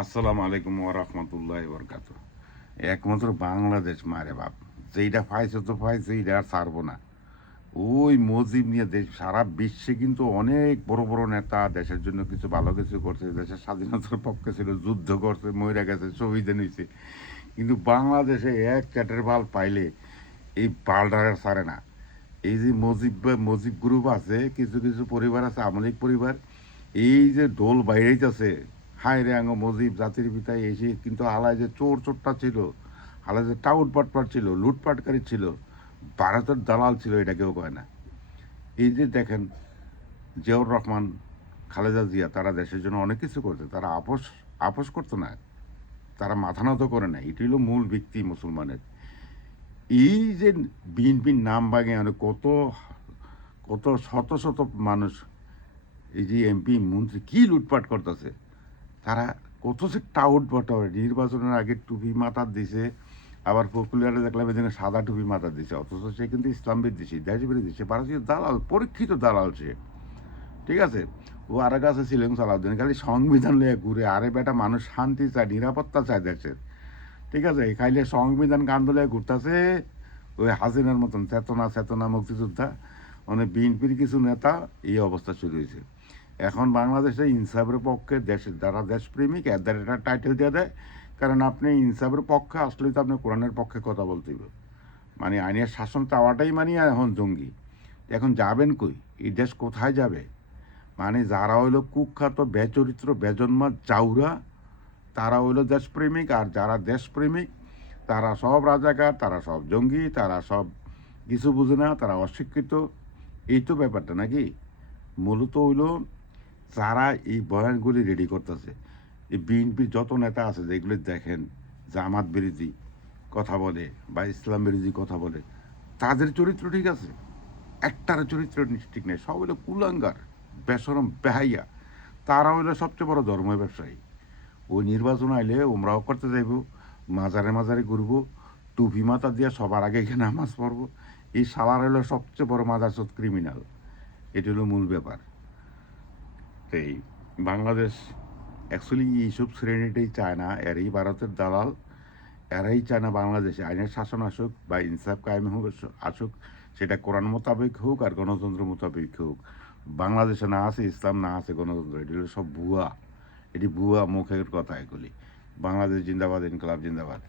আসসালামু আলাইকুম ওরহমতুল্লাহ বরকাত। একমাত্র বাংলাদেশ মারে বাপ, যেইটা পাইছে তো পাইছে, এইটা আর ছাড়বো না। ওই মুজিব নিয়ে দেশ সারা বিশ্বে কিন্তু অনেক বড় বড় নেতা দেশের জন্য কিছু ভালো কিছু করছে, দেশের স্বাধীনতার পক্ষে ছিল, যুদ্ধ করছে, মরে গেছে, শহীদ হয়েছে। কিন্তু বাংলাদেশে এক চ্যাটের বাল পাইলে এই বালডারে ছাড়ে না। এই যে মুজিব গ্রুপ আছে, কিছু কিছু পরিবার আছে, আমলিক পরিবার, এই যে ঢোল বাইরেইতেছে, হায় রে আঙ্গ মুজিব জাতির পিতা এসে, কিন্তু হালায় যে চোরটা ছিল, হালায় যে টাউট পাটপাট ছিল, লুটপাটকারী ছিল, ভারতের দালাল ছিল, এটা কেউ কয় না। এই যে দেখেন, জিয়াউর রহমান, খালেদা জিয়া, তারা দেশের জন্য অনেক কিছু করছে, তারা আপোষ আপোষ করতো না, তারা মাথা নত করে না। এটি হলো মূল ভিত্তি মুসলমানের। এই যে বিএনপির নাম বাগে কত কত শত শত মানুষ, এই যে এমপি মন্ত্রী কি লুটপাট করতেছে, তারা কত সে টাউট বাটাবে। নির্বাচনের আগে টুপি মাথার দিছে, আবার পপুলারে দেখলাম এদিকে সাদা টুপি মাথার দিছে, অথচ সে কিন্তু ইসলাম বিদ্বেষী, দেশবিরোধী, সে ভারতীয় দালাল, পরীক্ষিত দালাল সে। ঠিক আছে। ও আর কাছে ছিলেন সালাউদ্দিন, খালি সংবিধান লইয়া ঘুরে। আরে বেটা, মানুষ শান্তি চায়, নিরাপত্তা চায় দেশের। ঠিক আছে, খাইলে সংবিধান কান্দ লইয়া ঘুরতেছে। ওই হাসিনার মতন চেতনা চেতনা মুক্তিযোদ্ধা, মানে বিএনপির কিছু নেতা, এই অবস্থা শুরু হয়েছে। এখন বাংলাদেশে ইনসাফের পক্ষে, দেশের যারা দেশপ্রেমিক, এদের একটা টাইটেল দিয়ে দেয়। কারণ আপনি ইনসাফের পক্ষে আসলেই তো আপনি কোরআনের পক্ষে কথা বলতে হবে। মানে আইনের শাসন চাওয়াটাই মানে এখন জঙ্গি। এখন যাবেন কই? এই দেশ কোথায় যাবে? মানে যারা হইলো কুখ্যাত বেচরিত্র বেজন্মা চাউরা, তারা হইলো দেশপ্রেমিক, আর যারা দেশপ্রেমিক তারা সব রাজাকার, তারা সব জঙ্গি, তারা সব কিছু বুঝে না, তারা অশিক্ষিত। এই তো ব্যাপারটা নাকি। মূলত হইলো যারা এই বয়ানগুলি রেডি করতেছে, এই বিএনপির যত নেতা আছে যেগুলি দেখেন জামাত বিরোধী কথা বলে বা ইসলাম বিরোধী কথা বলে, তাদের চরিত্র ঠিক আছে? একটার চরিত্র ঠিক নেই, সব হইলো কুলাঙ্গার, বেসরম বেহাইয়া। তারা হইলো সবচেয়ে বড় ধর্ম ব্যবসায়ী। ওই নির্বাচন আইলে ওমরাও করতে যাইব, মাজারে মাজারে ঘুরবো, টুপি মাথা দিয়া সবার আগে এখানে নামাজ পড়বো। এই সালার হলো সবচেয়ে বড় মাদারচোদ ক্রিমিনাল। এটি হলো মূল ব্যাপার। এই বাংলাদেশ অ্যাকচুয়ালি এইসব শ্রেণীটাই চায় না, এরাই ভারতের দালাল। এরাই চায় না বাংলাদেশে আইনের শাসন আসুক বা ইনসাফ কায়েম হোক, আসুক, সেটা কোরআন মোতাবেক হোক আর গণতন্ত্র মোতাবেক হোক। বাংলাদেশে না আছে ইসলাম, না আছে গণতন্ত্র, এটি হলো সব ভুয়া। এটি ভুয়া মুখের কথা এগুলি। বাংলাদেশ জিন্দাবাদ, ইনকলাব জিন্দাবাদ।